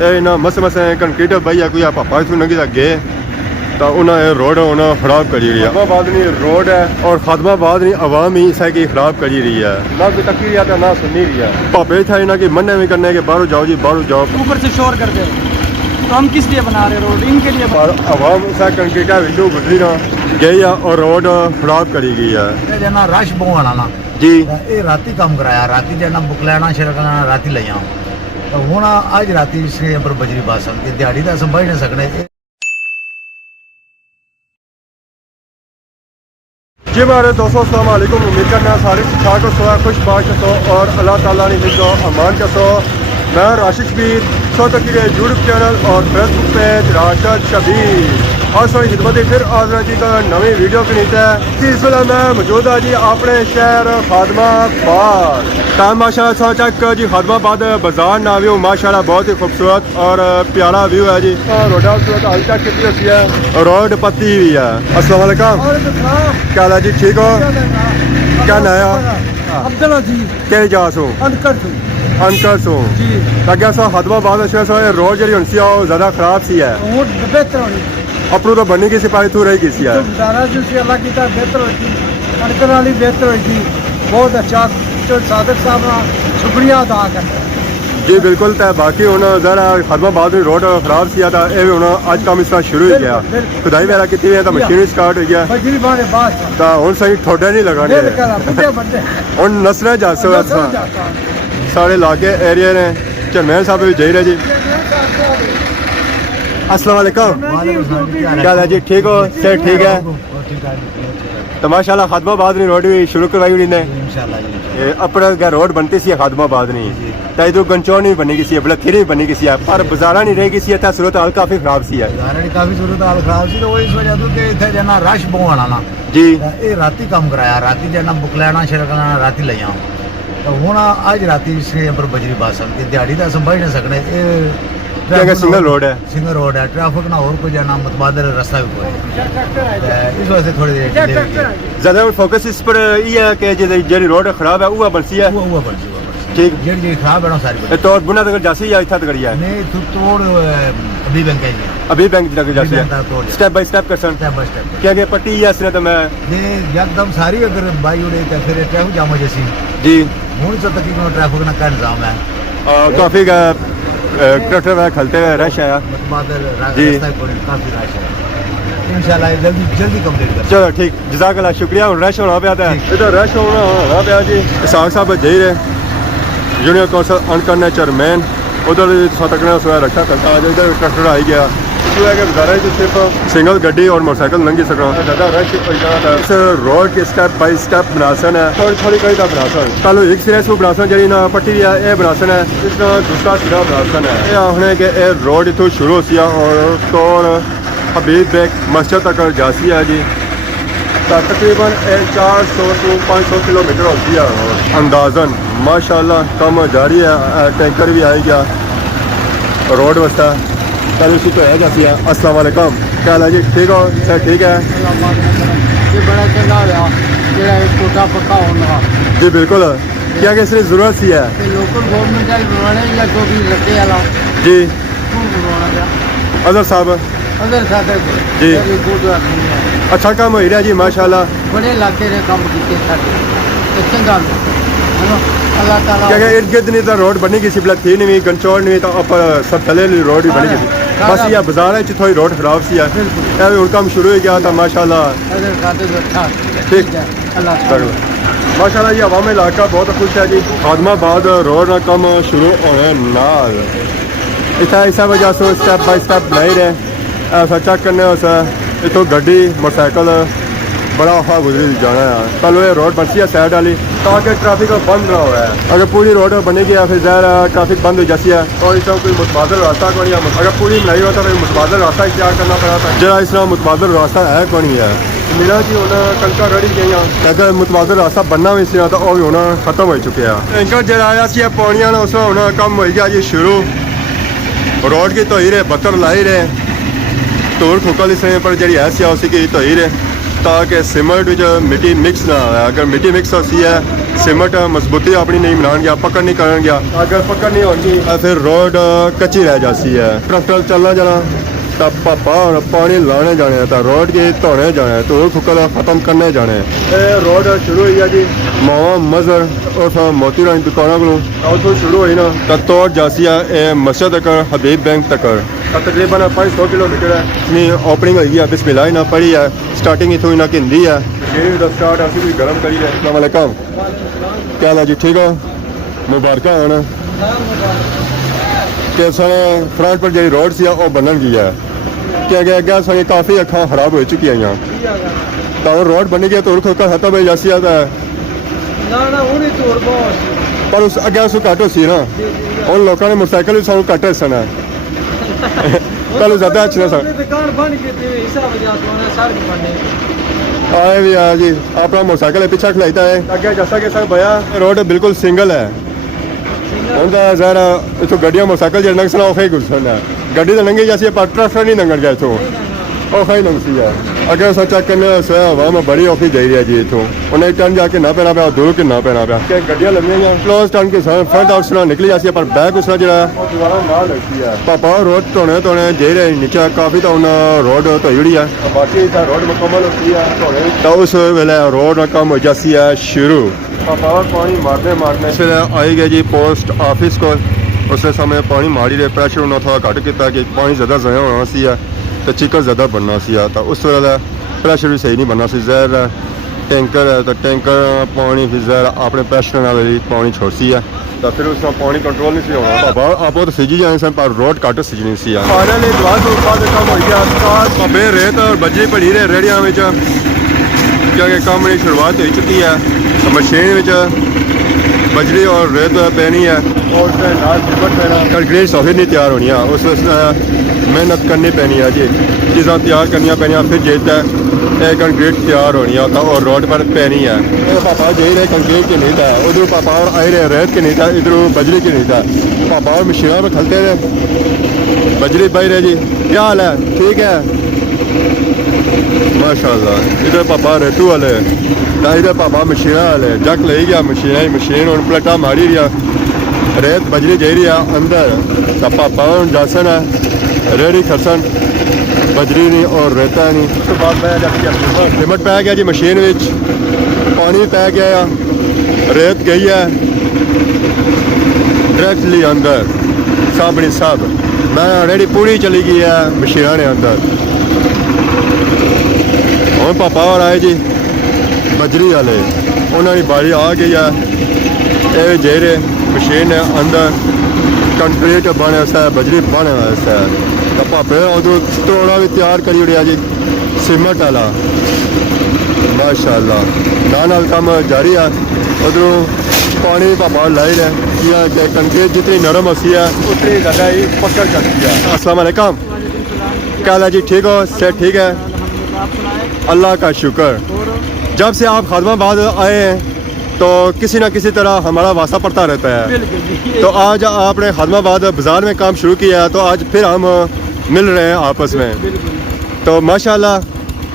ਇਹ ਨਾ ਮਸੇ ਕੰਕਰੀਟ ਭਈਆ ਕੋਈ ਆਪਾ ਇਥੋਂ ਨੰਗੀ ਲੱਗੇ ਤਾਂ ਉਹਨਾਂ ਇਹ रोड ਉਹਨਾਂ खराब करी रही है। खादमाबाद नहीं रोड है और खादमाबाद नहीं आवाम ही इसे की खराब करी रही है, ना कोई तकी रही है ना सुनी रही है। पापे था ना कि मन्ने भी करने के बाहर जाओ जी बाहर जाओ, ऊपर से शोर करते हैं तो हम किस लिए बना रहे रोड? इनके लिए और आवाम से कंकरीट विंडो गुजरी ना गई है और रोड खराब करी गई है। जना रश बहुत आना ना जी ये राती काम कराया, राती जना बुक लेना शिरकना राती ले जाओ तो हूँ अज राती इसलिए पर बजरी बास की दिहाड़ी तो असं बज नहीं सकने। जी हमारे दोस्तों अस्सलाम वालेकुम, उम्मीद करना सारे ठीक ठाक हो, खुश बाश हो और अल्लाह ताला ने हिफ्ज़ो अमान कसो। मैं राशिद शबीर सोता की यूट्यूब चैनल और फेसबुक पेज राशिद शबीर और सोनी खिदमत फिर आजरा जी का नवी वीडियो के नीचे इस वेले मैं मौजूद है जी अपने शहर खादमाबाद। टाइम माशाल्लाह चेक जी खादमाबाद बाजार ना व्यू माशाल्लाह बहुत ही खूबसूरत और प्यारा व्यू है जी। रोड सूरत हाल चेक की होती है, रोड पत्ती हुई है। अस्सलाम वालेकुम, क्या हाल है जी, ठीक हो? क्या नया अब्दुल अजीज क्या जा सो अंकर सो लग्या सो खादमाबाद रोड जी हुन सी ज्यादा खराब सी है, बेहतर होनी अपनों तो बननी की सिपाही तू रही किसी है अल्लाह की तरफ बेहतर होती, अनकर वाली बेहतर होती, बहुत अच्छा सादक साहब का शुक्रिया अदा करते हैं जी बिल्कुल। तो बाकी हूँ जरा खादमाबाद में रोड खराब सी था, ये हूँ अज काम इसका शुरू हो गया, खुदाई वगैरह की तो मशीन स्टार्ट हो गया तो हूँ सही ठोडे नहीं लगाने हूँ नसर जा सो सारे लागे एरिया ने। चरमैन साहब भी जाई रहे जी। अस्सलाम वालेकुम, क्या हाल है जी, ठीक हो? सेहत ठीक है? तो माशाल्लाह खादमाबाद ने रोड भी शुरू करवाई हुई ने अपना रोड बनती सी खादमाबाद नहीं तो इधर गंचौर नहीं बनी किसी है, थिरी बनी किसी है, पर बाजारा नहीं रही किसी है, सूरत हाल काफी खराब सी है। काफी सूरत हाल खराब सी तो वही वजह तो कि इथे जना रश बहुत आना ना जी ये राती काम कराया, राती जना बुक लेना शिरकना राती ले जाओ तो हूँ अज राती इसलिए पर बजरी बास की दिहाड़ी तो असं बज नहीं सकने। सिंगल रोड है, सिंगल रोड है, ट्रैफिक ना और कोई जाना मुतबादल रास्ता भी कोई इस वजह से थोड़ी देर ज्यादा फोकस इस पर ये है कि जी रोड खराब है वो बनसी है ठीक जी खराब है ना सारी तो बुना तक जासी या इतना तक है नहीं तोड़ अभी बैंक है अभी बैंक तक जासी है, स्टेप बाय स्टेप कर स्टेप बाय स्टेप क्या पट्टी है इसने तो मैं नहीं एकदम सारी अगर बाई उड़े तो फिर ट्रैफिक जाम हो जैसी जी हूँ तो तक ट्रैफिक ना का निजाम है काफी ट्रैक्टर में खलते हुए रश है जी काफी रश है इंशाल्लाह जल्दी कंप्लीट कर। चलो ठीक, जज़ाकल्लाह शुक्रिया। रश होना पाया है इधर, रश होना पाया जी। साग साहब जाई रहे जूनियर कौंसल अनकर चेयरमैन उधर तकने रक्षा करता है, इधर ट्रैक्टर आई गया बाजार सिर्फ सिंगल गड्डी और मोटरसाइकिल लंघी सकना ज़्यादा रश इस रोड के स्टेप बाई स्टेप बनासन है, थोड़ी थोड़ी कहीं का बनासन कल एक सिरे से बनासन जी ना पट्टी है ये बनासन है, इस दूसरा सिरा बनासन है। ये आखने के ये रोड इतों शुरू होती है और तौर हबीब बेग मस्जिद तक जासी है जी। तकरीबन 400 to 500 किलोमीटर होती है अंदाजन। माशाल्लाह कम जारी है, टैंकर भी आई गया रोड वास्ता कल उसी तो है जाती है। अस्सलाम वालेकुम, क्या हाल है जी, ठीक हो? सर ठीक है ये बड़ा चंगा रहा छोटा पक्का होना जी बिल्कुल। क्या कि इसकी ज़रूरत सी है लोकल गवर्नमेंट बनवाने या जो भी लगे वाला जी बनवाना अजहर साहब अगर साथ जी है अच्छा काम हो रहा जी माशाल्लाह। बड़े इलाके ने काम किए तो चंगा अल्लाह ताला क्या इर्द गिर्द नहीं तो रोड बनी किसी बला थी नहीं गंचौर नहीं तो आप सब थले रोड ही बनी किसी बस यह बाजार है थोड़ी रोड खराब सी है, हूँ काम शुरू हो गया था माशाल्लाह ठीक माशाल्लाह। ये अवामी इलाका बहुत खुश है जी। खादमाबाद रोड का कम शुरू होने नाल इतना इस वजह से स्टेप बाय स्टेप बनाई रहे ऐसा चेक करने इतों गड्डी मोटरसाइकिल बड़ा औखा गुजरी जाना है। कल ये रोड बनती है साइड वाली ताकि ट्रैफिक बंद ना हो है, अगर पूरी रोड बनी गया फिर ज़ाहिर ट्रैफिक बंद हो जाती है और इस कोई मुतबादल रास्ता कौन है, अगर पूरी बनाई होता तो मुतबादल रास्ता इख्तियार करना पड़ा था जरा इस तरह मुतबादल रास्ता है कौन है मेरा जी होना कनका रड़ी गई अगर मुतबादल रास्ता बनना भी इस तो वह भी होना खत्म हो चुके हैं। टैंकर जरा आया सी पानिया उस होना कम हो गया जी शुरू, रोड की धोई रहे बत्तर लाई रहे धूल ठुकल इस पर जी है उसी की धोई रहे ताकि सीमेंट मिट्टी मिक्स ना हो, अगर मिट्टी मिक्स होती है सीमेंट मजबूती अपनी नहीं बनान गया, पकड़ नहीं करन गया। अगर पकड़ नहीं होगी फिर रोड कच्ची रह जाती है। ट्रैक्टर चलना जाना तो पापा और पानी लाने जाने तो रोड के धोने जाने तो फुकल खत्म करने जाने। रोड शुरू हुई है जी मावा मजर और मोती रानी दुकानों को उतो शुरू हुई ना तो तोड़ जासी है मस्जिद तक हबीब बैंक तक तकरीबन 500 किलोमीटर है। इसमें ओपनिंग हुई है, बिस्मिल्लाह ना पड़ी है, स्टार्टिंग इतों ना हिंदी है। ये स्टार्ट असी भी गर्म करी है। अस्सलाम वालेकुम, क्या हाल है जी? ठीक है, मुबारक होना कि सारे फ्रंट पर जी रोड सी वो बनन गई है कि अगे सारी काफ़ी अखा खराब हो चुकी है यहाँ तो रोड बन गई तो खत्म हो जाती है पर उस अगे उस घट हो सी ना उन लोगों ने मोटरसाइकिल भी सब घट सन पहले ज़्यादा अच्छे सन आए भी आया जी अपना मोटरसाइकिल पीछा खिलाता है अगे जैसा कि सर भैया रोड बिल्कुल सिंगल है। उनका ज़रा इतों गड्डियाँ मोटरसाइकिल जो लंघ सना औखा ही गुजरन है। गड्डी तो लंघी जैसी पर ट्रैक्टर नहीं लंघन गया इतों औखा ही लंघ सी है। अगर सो चेक करने हवा में बड़ी औखी जा रही है जी इतों उन्हें टर्न जाके ना पैना पाया दूर के ना पैना पाया कि गड्डियाँ लंघियाँ क्लोज टर्न के फ्रंट आउट सुना निकली जाती है पर बैक उसका जो दोबारा ना लगती है। पापा रोड धोने धोने जे रहे नीचे काफ़ी तो उन्हें रोड धोई है बाकी रोड मुकम्मल होती है तो उस वेले रोड कम हो जाती है शुरू। पापा पानी मारने मारने इस वेले आई गए जी पोस्ट ऑफिस को उस समय पानी मारी रहे प्रेशर उन्हें थोड़ा घट किया कि पानी ज़्यादा ज़ाया होना सी तो चिकन ज़्यादा बनना सी तो उस वेले प्रेशर भी सही नहीं बनना सी। जहर टैंकर है तो टैंकर पानी फिर जहर अपने प्रेशर नाल पानी छोड़ती है तो फिर उसमें पानी कंट्रोल नहीं सी होना। पापा आप तो सिजी जाने सन पर रोड घट सिजनी सी फाइनली दुआ तो कम हो गया पापे रेत और बजरी पड़ी रहे रेहड़ियां में क्योंकि कम की शुरुआत हो चुकी है तो मशीन में बजरी और रेत पैनी है और उसमें नाल सिमट पैना कंक्रीट सॉफी नहीं तैयार होनी है उस मेहनत करनी पैनी है जी चीज़ा तैयार करनी पैनिया फिर जेता है कंक्रीट तैयार होनी है और रोड पर पैनी है। पापा जे रहे कंक्रीट की नहीं था उधर पापा और आए रहे रेत की नहीं था इधर बजरी की नहीं था पापा और मशीनों में खलते रहे बजरी बह रहे जी। क्या हाल है? ठीक है माशाल्लाह। इधर पापा रेतू वाले इधर पापा मशीना वाले जक ले गया मशीन और प्लेटा मारी रहा रेत बजरी जा रही है अंदर तो पापा जासन है रेड़ी खरसन बजरी नहीं और रेता नहीं। उस बाद सिमट पै गया जी मशीन में पानी पै गया रेत गई है डायरेक्टली अंदर साबनी सब मैं रेड़ी पूरी चली गई है मशीना ने अंदर। और पापा और आए जी बजरी वाले उन्होंने बारी आ गई है ये जेरे मशीन है अंदर कंक्रीट बने वास्ते बजरी बने वास्ते तो पापे उधर तोड़ा भी तैयार करी उड़िया जी सीमेंट वाला माशाल्लाह नाल काम जारी है। उधरों पानी पापा लाई रहे कंक्रीट जितनी नरम होती है उतनी ज़्यादा ही पकड़ करती है। अस्सलाम वालेकुम, क्या हाल है जी? ठीक हो? सेहत ठीक है? अल्लाह का शुक्र। जब से आप खादमाबाद आए हैं तो किसी न किसी तरह हमारा वास्ता पड़ता रहता है तो आज आपने खादमाबाद बाज़ार में काम शुरू किया है तो आज फिर हम मिल रहे हैं आपस में तो माशाल्लाह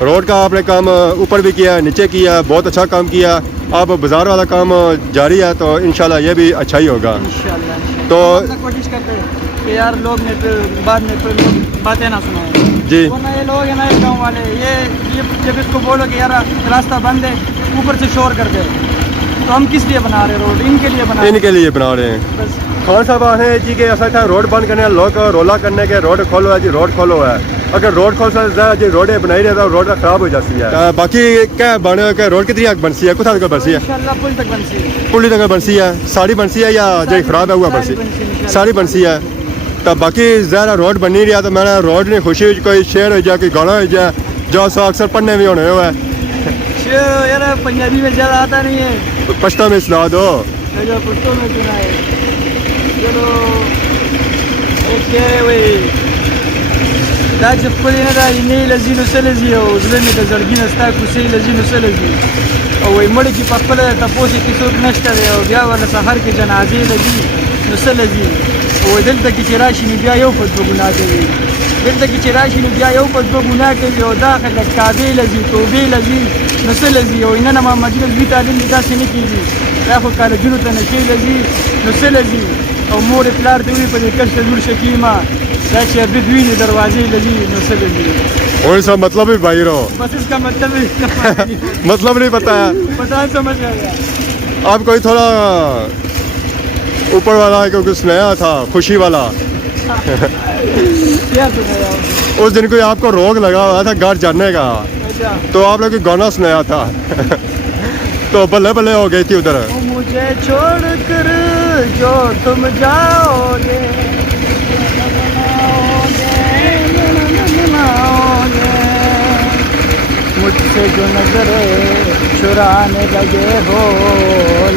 रोड का आपने काम ऊपर भी किया नीचे किया बहुत अच्छा काम किया। अब बाज़ार वाला काम जारी है तो इंशाल्लाह ये भी अच्छा ही होगा। तो कोशिश करते हैं कि यार लोग बाद में लोग बातें ना सुनाएं जी ये लोग है ना गाँव वाले ये जब इसको बोलो कि यार रास्ता बंद है ऊपर से शोर कर दे तो हम किस लिए बना रहे रोड? इनके लिए बना रहे हैं। बस खान साहब आए जी के ऐसा था रोड बंद करने लोग रोला करने के रोड खोलो है जी रोड खोलो है अगर रोड खोल सकता जी रोड बनाई रहे तो रोड खराब हो जाती है। बाकी क्या बने के रोड कितनी आग बनसी है कुछ बनसी है पुल तक बनसी है पुली तक बनसी है सारी बनसी है या जो खराब है वो बनसी सारी बनसी है तो बाकी ज़रा रोड बन नहीं रहा तो मैंने रोड ने खुशी कोई शेर हो जाए कोई गाना हो जाए जो सो अक्सर पढ़ने भी होने हुआ है यार पंजाबी में ज़्यादा आता नहीं है पश्तो में सुना दो पश्तो में सुना है चलो ओके वही दाज पुलिना da ini lazino selezi o zlene da zargina sta kusei lazino selezi او وي مړ کی په خپل تاسو کې څوک نشته او بیا ول سحر کې جنازې لګي نو سلزي او دلته کې چې راشي نو بیا یو په دوه ګناه کوي دلته کې چې راشي نو بیا یو په دوه ګناه کوي او داخل کعبه لذي توبه لذي نو سلزي او انما مجلس بي تعلیم داسې نه کیږي دا خو کالجونو ته نشي لځي نو څه لځي او مور یې پلار ته وایي په دې کش ته جوړ شه کېما دا چې عبید ویني دروازې لځي نو څه لځي और इसका मतलब ही भाई रहो बस इसका मतलब ही मतलब नहीं पता है पता समझ आ गया आप कोई थोड़ा ऊपर वाला है क्योंकि सुनाया था खुशी वाला क्या सुनाया उस दिन कोई आपको रोग लगा हुआ था घर जाने का अच्छा तो आप लोग गाना सुनाया था तो बल्ले बल्ले हो गई थी उधर मुझे छोड़ कर जो तुम जाओगे मुझसे जो नजर चुराने लगे हो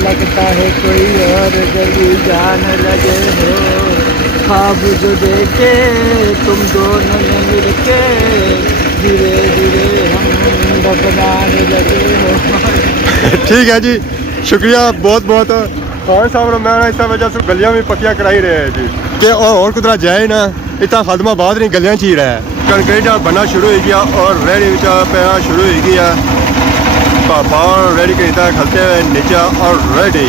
लगता है कोई और गली जाने लगे हो ख्वाब जो देखे तुम दोनों ने मिलके धीरे धीरे हम बदलाने लगे हो ठीक है जी शुक्रिया बहुत बहुत खान साहब मैं इस वजह से गलियां भी पक्कियां कराई रहे हैं जी कि और कुछ जाए ना इतना खदमा बाद नहीं गलियां ची रहा है कंक्रीट बनना शुरू हो गया और रेडी पैना शुरू हो गया पापा रेडी करता खलते हुए नीचे और रेडी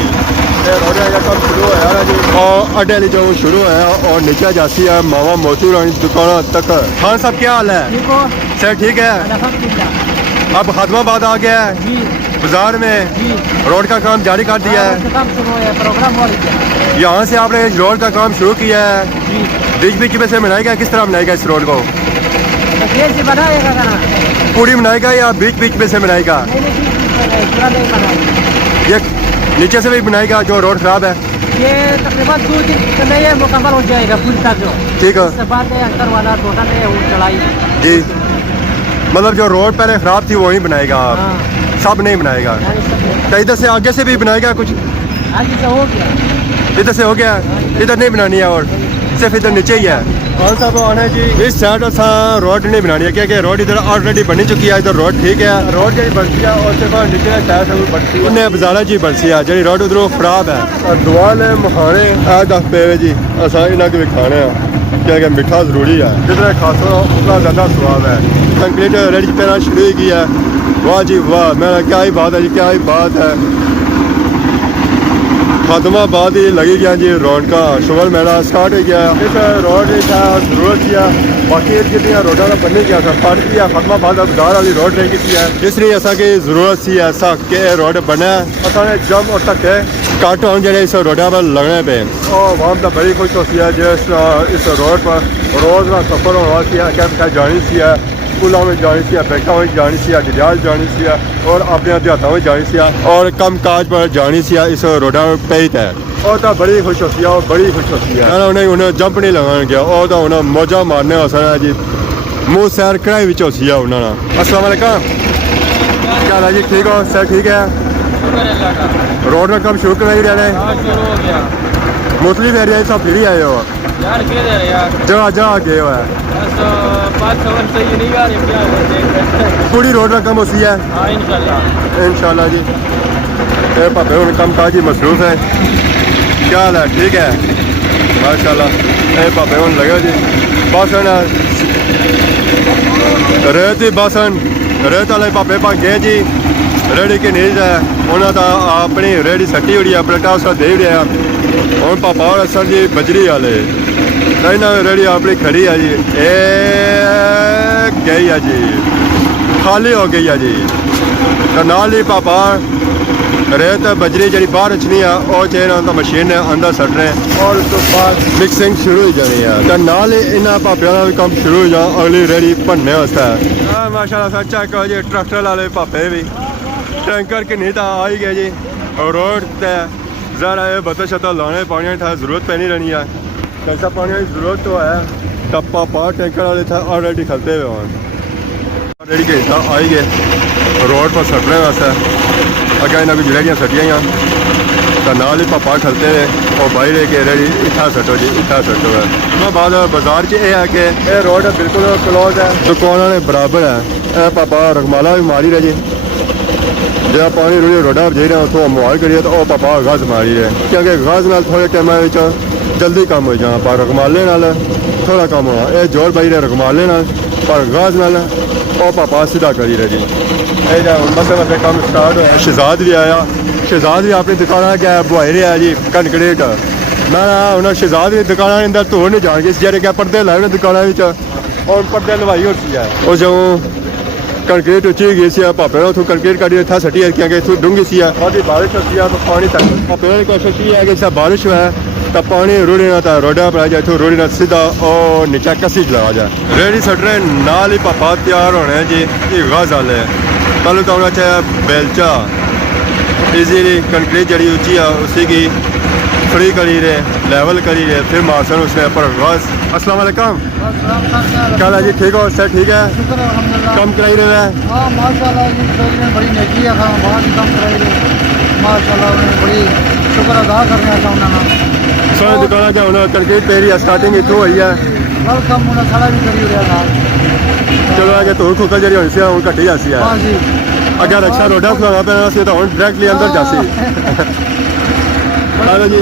रोडे का काम शुरू होया जी और अड्डे वाली जो शुरू है और नीचे जाती है मावा मोती रानी दुकान तक खान साहब क्या हाल है देखो सर ठीक है अब खदमाबाद आ गया है जी बाजार में रोड का काम जारी कर दिया है काम शुरू है प्रोग्राम हो रहा है यहाँ से आपने इस रोड का काम शुरू किया है जी बीच बीच में से बनाएगा किस तरह बनाएगा इस रोड को ये जी बनाएगा गाना पूरी बनाएगा या बीच बीच में से बनाएगा पूरा नहीं बनाएगा ये नीचे से भी बनाएगा जो रोड खराब है ये तकरीबन 2 दिन में ये मुकम्मल हो जाएगा पूरी का जो ठीक है उसके बाद ये अंदर वाला टोटल है वो चढ़ाई जी मतलब जो रोड पहले खराब थी वही बनाएगा आप हाँ सब नहीं बनाएगा यानी सब तो इधर से आगे से भी बनाएगा कुछ आगे से हो गया इधर से हो गया इधर नहीं बनानी है और सिर्फ इधर नीचे ही है कौन सा आना जी इस साइड रोड नहीं बनानी है क्योंकि रोड इधर ऑलरेडी बनी चुकी है इधर रोड ठीक है रोड जी बढ़ती है और सिर्फ नीचे साइड बढ़ती है उन्हें बाजारा जी बढ़ती है जी रोड उधरों खराब है और दुआल महाने आ 10 पे जी असा इन्हें भी खाने क्योंकि मीठा जरूरी है जितना खासो उतना ज़्यादा स्वाद है कंक्रीट रेडी पैना शुरू की है वाह जी वाह मेरा क्या ही बात है जी क्या ही बात है खदमाबाद ही लगी गया जी रोड का शुगर मेला स्टार्ट हो गया इस रोड का जरूरत किया बाकी जितनी रोडा का बनने गया था स्टार्ट किया खदमाबाद बाजार वाली रोड रह गई है इसलिए ऐसा की जरूरत सी ऐसा कि रोड बने असाने जम और तक है कार्टून जो इस रोडा पर लगने पे और वहाँ तो बड़ी खुश होती है जिस इस रोड पर रोज़ का सफ़र होना चाहिए क्या जानी चाहिए स्कूलों में जानी चाहिए बैंकों में जानी चाहिए डिजाल जानी चाहिए और अपने देहातों में जानी चाहिए और कम काज पर जानी चाहिए इस रोडा में पे ही है और तो बड़ी खुश होती है और बड़ी खुश होती है उन्हें जंप नहीं लगाने गया और तो उन्हें मौजा मारने वाला है जी मुँह सैर कढ़ाई भी होती है उन्होंने अस्सलाम वालेकुम क्या हाल है जी ठीक हो सर ठीक है रोड का काम शुरू कराई रहे मुस्लिम एरिया सब फिर ही आए हो यार फिर यार जगह जगह गए हो है बस 5 वर्ष से ये नहीं आ रही क्या पूरी रोड का काम होती है हाँ इंशाल्लाह जी पापे उन काम काज ही मसरूफ है क्या हाल है ठीक है माशाल्लाह पापे उन लगे जी बासन रेत ही बासन रेत वाले पापे पा गए जी रेडी के नहीं है उन्होंने तो अपनी रेडी सट्टी हुई है अपना टास दे रहा और पापा और असल जी बजरी वाले नहीं ना रेडी अपनी खड़ी है जी ए गई है जी खाली हो गई है जी तो नाल ही पापा रेत बजरी जी बाहर रचनी है और चेन तो मशीन अंदर सट रहे और उस तो बाद मिक्सिंग शुरू हो जानी है तो नाल ही इन्होंने पापिया का भी काम शुरू हो जा अगली रेडी बनने वास्ते माशाल्लाह सर चेक करो जी ट्रैक्टर वाले पापे भी टैंकर के नहीं था आ ही गए जी और रोड ते ज़रा ये बता शता लाने पानी था ज़रूरत पे नहीं रहनी है कैसा पानी की ज़रूरत तो है तब पापा टैंकर वाले था ऑलरेडी खलते हुए वहाँ ऑलरेडी के था आ ही गए रोड पर सटने वास्ते अगर इन्हें कुछ रेडियाँ सटियाँ तो नाल ही पापा खलते हुए और भाई लेके रेडी इतना सटो जी इतना सटो है उसके बाद बाजार च यह है कि यह रोड बिल्कुल क्लोज है दुकान ने बराबर है पापा रखमाला भी मारी रहे जी जहाँ पानी रुड़ी रोडा पर जाइए उतो मुहाल करिए तो पापा गज मारी है क्योंकि गज नाल थोड़े टाइम जल्दी काम हो जाए पर रकमाले नाल थोड़ा काम होना ये जोर पाई रहे रकमाले नाल पर गज नाल पापा सीधा करी रहे जी बस बस काम स्टार्ट होया शहजाद भी आया ਸ਼ਹਿਜ਼ਾਦ ਵੀ ਆਪਣੀ ਦੁਕਾਨਾਂ ਗਿਆ ਬੁਆਈ ਰਿਹਾ ਜੀ ਕੰਕਰੀਟ ਨਾ ਉਹਨਾਂ ਸ਼ਹਿਜ਼ਾਦ ਦੀ ਦੁਕਾਨਾਂ ਦੇ ਅੰਦਰ ਧੋਣ ਨਹੀਂ ਜਾਣਗੇ ਜਿਹੜੇ ਕਿ ਪਰਦੇ ਲਾਏ ਨੇ ਦੁਕਾਨਾਂ ਵਿੱਚ ਔਰ ਪਰਦੇ ਲਵਾਈ ਹੋਈ ਹੈ ਉਹ ਜਦੋਂ ਕੰਕਰੀਟ ਉੱਚੀ ਗਈ ਸੀ ਭਾਪੇ ਨੇ ਉੱਥੋਂ ਕੰਕਰੀਟ ਕੱਢੀ ਇੱਥੇ ਸੱਟੀ ਹੈ ਕਿ ਇੱਥੋਂ ਡੂੰਘੀ ਸੀ ਉਹਦੀ ਬਾਰਿਸ਼ ਹੋਈ ਆ ਤਾਂ ਪਾਣੀ ਤੱਕ ਭਾਪੇ ਦੀ ਕੋਸ਼ਿਸ਼ ਇਹ ਹੈ ਕਿ ਜਿਸ ਬਾਰਿਸ਼ ਹੋਇਆ ਤਾਂ ਪਾਣੀ ਰੋੜੇ ਨਾਲ ਤਾਂ ਰੋਡਾ ਪਰ ਆ ਜਾ ਇੱਥੋਂ ਰੋੜੇ ਨਾਲ ਸਿੱਧਾ ਉਹ ਨੀਚਾ ਕੱਸੀ ਚਲਾ ਜਾ ਰੇੜੀ ਸੱਟਰੇ ਨਾਲ ਹੀ ਪਾਪਾ ਤਿਆਰ ਹੋਣੇ ਜੀ ਇਹ ਗਾਜ਼ਲ ਹੈ ਪਹਿਲਾਂ ਤਾਂ ਉਹਨਾਂ ਚਾਹਿਆ बेलचा इजीली कंक्रीट जड़ी ऊंची है उसी की फ्री करी रहे लेवल करी रहे फिर मार्सन उसने ऊपर गज अस्सलाम वालेकुम क्या हाल है जी ठीक हो सर ठीक है कम कराई रहे हैं हाँ माशाल्लाह जी सोचने बड़ी नेकी है खान बहुत ही कम कराई रहे माशाल्लाह उन्हें बड़ी शुक्र अदा कर रहे हैं उन्होंने सोने दुकाना जा उन्होंने कंक्रीट पेरी स्टार्टिंग इतों हुई है वेलकम उन्हें सारा भी करी रहा चलो आगे तो खुका जड़ी होनी सी हुन घटी जासी है हाँ जी अगर अच्छा रोडा खुलाना पैना सी तो हुन डायरेक्टली अंदर जासी हेलो जी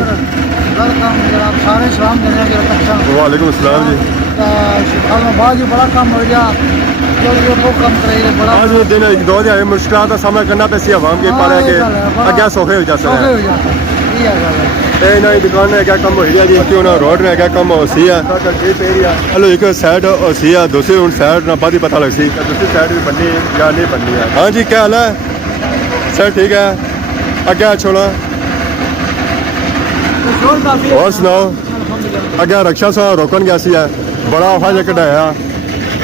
वेलकम जनाब सारे सलाम दे रहे हैं अच्छा वालेकुम अस्सलाम जी शिकाल में बाद बड़ा कम हो गया जो वो कम कराई रहे बड़ा आज दिन एक दो दिन मुश्किलों का सामना करना पैसी आवाम के पर है कि अगे सौखे हो जाते हैं ਇਹ ਨਾ ਦੁਕਾਨ ਹੈ ਕਿਆ ਕੰਮ ਹੋਈ ਜੀ ਕਿ ਉਹਨਾਂ ਰੋਡ ਨੇ ਕਿਆ ਕੰਮ ਹੋ ਸੀ ਆ ਹਲੋ ਇੱਕ ਸਾਈਡ ਹੋ ਸੀ ਆ ਦੂਸਰੀ ਹੁਣ ਸਾਈਡ ਨਾ ਬਾਅਦ ਹੀ ਪਤਾ ਲੱਗ ਸੀ ਦੂਸਰੀ ਸਾਈਡ ਵੀ ਬੰਨੀ ਜਾਂ ਨਹੀਂ ਬੰਨੀ ਹੈ ਹਾਂ ਜੀ ਕੀ ਹਾਲ ਹੈ ਸਰ ਠੀਕ ਹੈ ਅੱਗੇ ਛੋਲਾ ਹੋਰ ਸੁਣਾਓ ਅੱਗੇ ਰਕਸ਼ਾ ਸਾ ਰੋਕਣ ਗਿਆ ਸੀ ਬੜਾ ਆਫਾ ਜਿਹਾ ਕਢਾਇਆ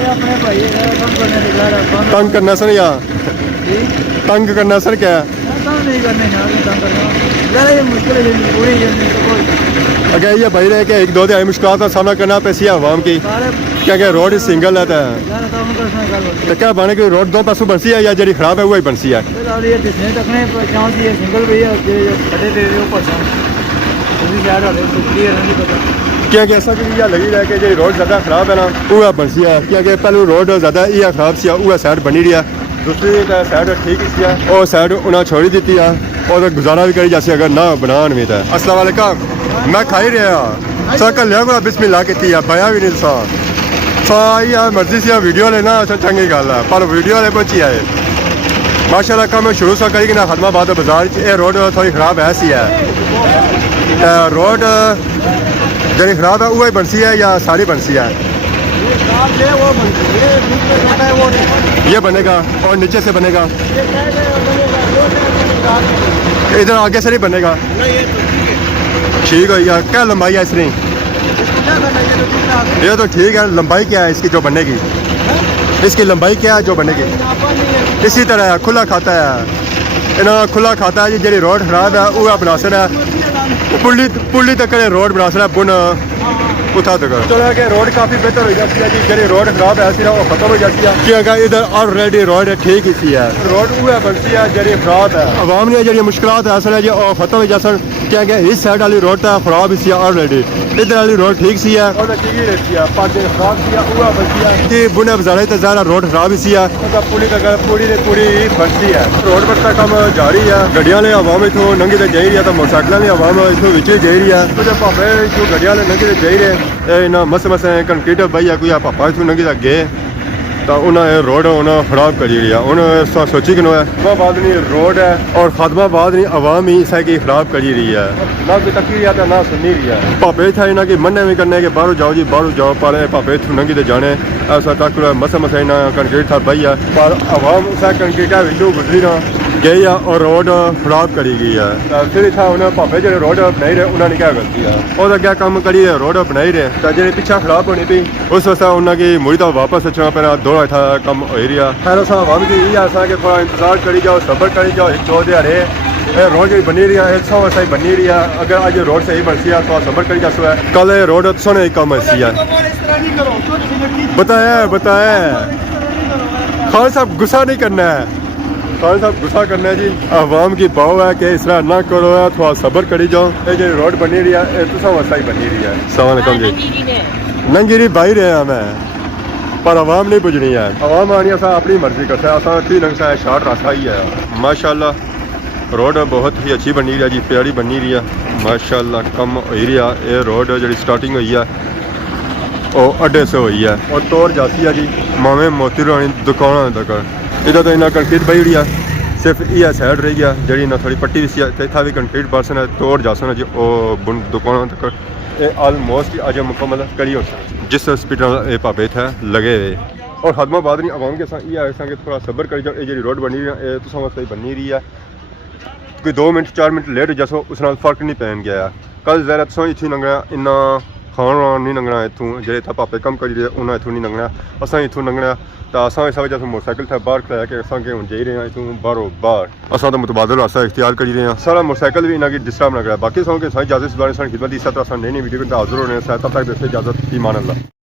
अपने भाई ਤੰਗ ਕਰਨਾ ਸਰ ਜਾਂ ਤੰਗ ਕਰਨਾ ਸਰ ਕਿਆ नहीं करने यार ये मुश्किल है पूरी अगर ये भाई रहे कि एक दो दिन मुश्किल का सामना करना पैसी है आवाम की क्या क्या रोड सिंगल है तो क्या बने कि रोड दो पासों बनसी है या जड़ी खराब है वही बनसी है क्या कि ऐसा कि लगी रहा कि जी रोड ज़्यादा खराब है ना वो बनसी है क्या कि पहले रोड ज़्यादा ये खराब सी वो साइड बनी रही है दूसरी साइड ठीक ही और साइड उन्हें छोड़ी दी है और गुजारा भी करी जैसे अगर ना बनान भी था अस्सलाम वालेकुम मैं खाई रहा सर कल लिया बिस्मिल्लाह की बया भी नहीं सा यार मर्जी से वीडियो लेना अच्छा चंगी गल है पर वीडियो वाले पहुंची आए माशाल्लाह कम शुरू से करी ना खदमाबाद बाजार ये रोड थोड़ी खराब है सी है रोड जी खराब है वही बनसी है या सारी बनसी है ये बनेगा और नीचे से बनेगा इधर आगे से नहीं बनेगा ठीक है यार क्या लंबाई है इसकी ये तो ठीक है लंबाई क्या है इसकी जो बनेगी इसकी लंबाई क्या है जो बनेगी इसी तरह है खुला खाता है इन्होंने खुला खाता है जी रोड खराब है वो बनासर है पुली तक रोड बनासर है बुन उठा तक चलो कि रोड काफ़ी बेहतर हो जाती है जी जी रोड खराब है सी वो खत्म हो जाती है कि अगर इधर ऑलरेडी रोड ठीक ही सी है रोड वो बनती है जी खराब है आवाम ने जी मुश्किल है असल है जी और खत्म हो जासन क्या कि इस साइड वाली रोड तो खराब ही सी ऑलरेडी इधर वाली रोड ठीक सी है और रहती है पाँच खराब सी है वो बनती है कि बुने बाजार तो ज़्यादा रोड खराब ही सी है पूरी तक पूरी बनती है रोड पर तक काम जारी है गड्डियां ने आवाम इतों नंगी तो जा रही है तो मोटरसाइकिल ने आवाम इतों विच जा रही है तो जब भावे जो गड्डियां ने नंगी तो जा रहे ना मस कंक्रीट भाई है कोई पापा इतों नंगी तक गए तो उन्हें रोड उन्हें खराब करी रही है उन्हें सोची कि खदमाबाद नहीं रोड है और खदमाबाद नहीं आवाम ही इसे की खराब करी रही है ना कोई तकी रही है तो ना सुनी रही है भापे था इन्हें कि मन्ने भी करने के बाहरों जाओ जी बाहरों जाओ पर भापे इतों नंगी तो जाने ऐसा तक मस इन्हें कंक्रीट था भाई है पर आवाम उस कंक्रीटा विचों गुजरी ना गई है और रोड खराब करी गई है फिर इतना उन्हें भापे जो रोड बनाई रहे उन्होंने क्या गलती है और अगर काम करी रोड बनाई रहे तो जी पिछा खराब होनी पी उस वास्ते उन्होंने मुड़ी तो वापस अचना पैना दो इतना कम हो रहा खैर आवाम की यही आसा कि थोड़ा इंतजार करी जाओ सबर करी जाओ एक दो दिहाड़े रोड जी बनी रही है 100 सही बनी रही है अगर आज रोड सही बनसी है तो सबर करी जा है कल रोड सोने कम ऐसी है बताया खान साहब गुस्सा नहीं करना है खान साहब गुस्सा करना है जी आवाम की पाव है कि इस तरह ना करो थोड़ा सबर करी जाओ ये जो रोड बनी रही है ये तो सही बनी रही है सलाम जी नंगीरी बाई रहे हैं मैं पर आवाम नहीं बुझनी है आवाम आनी असा अपनी मर्जी करता है असा ठीक ढंग से शार्ट रास्ता ही है माशाल्लाह रोड बहुत ही अच्छी बनी रही है जी प्यारी बनी रही है माशाल्लाह कम हो रही है ये रोड जी स्टार्टिंग हुई है वो अड्डे से हुई है और तोड़ जाती है जी मामे मोती रानी दुकान तक इधर तो इन्हें कंक्रीट बही रही है सिर्फ ये साइड रह गया जी ना थोड़ी पट्टी सी इतना भी कंक्रीट बर्सन है तोड़ जा जी बुन दुकानों तक ये आलमोस्ट अज मुकम्मल करी हो सकता जिस हॉस्पिटल ये भापे थे लगे हुए और खदमाबाद नहीं आवाम के साथ ये कि थोड़ा सब्र करी जाओ ये जी रोड बनी रही है तुम वास्ते बनी रही है कोई 2 मिनट 4 मिनट लेट जसो उस नाल फर्क नहीं पैन गया कल जरा तुम इतनी लंघना इन्ना खाण नहीं लंघना इतों जे भापे कम करी रहे उन्हें इतों नहीं लंघना असा इतों लंघना तो असा इस वजह से मोटरसाइकिल थे बाहर खलाया कि असा हूँ जाई रहे हैं इतों बाहरों बाहर असा तो मुतबादल रास्ता इख्तियार करी रहे हैं सारा मोटरसाइकिल भी इन्हें डिस्टर्ब ना करा बाकी सौ के सारी इजाजत इस बारे खिदमत इस तरह नई नई वीडियो हाजिर होने तब तक इजाजत ईमान अल्लाह।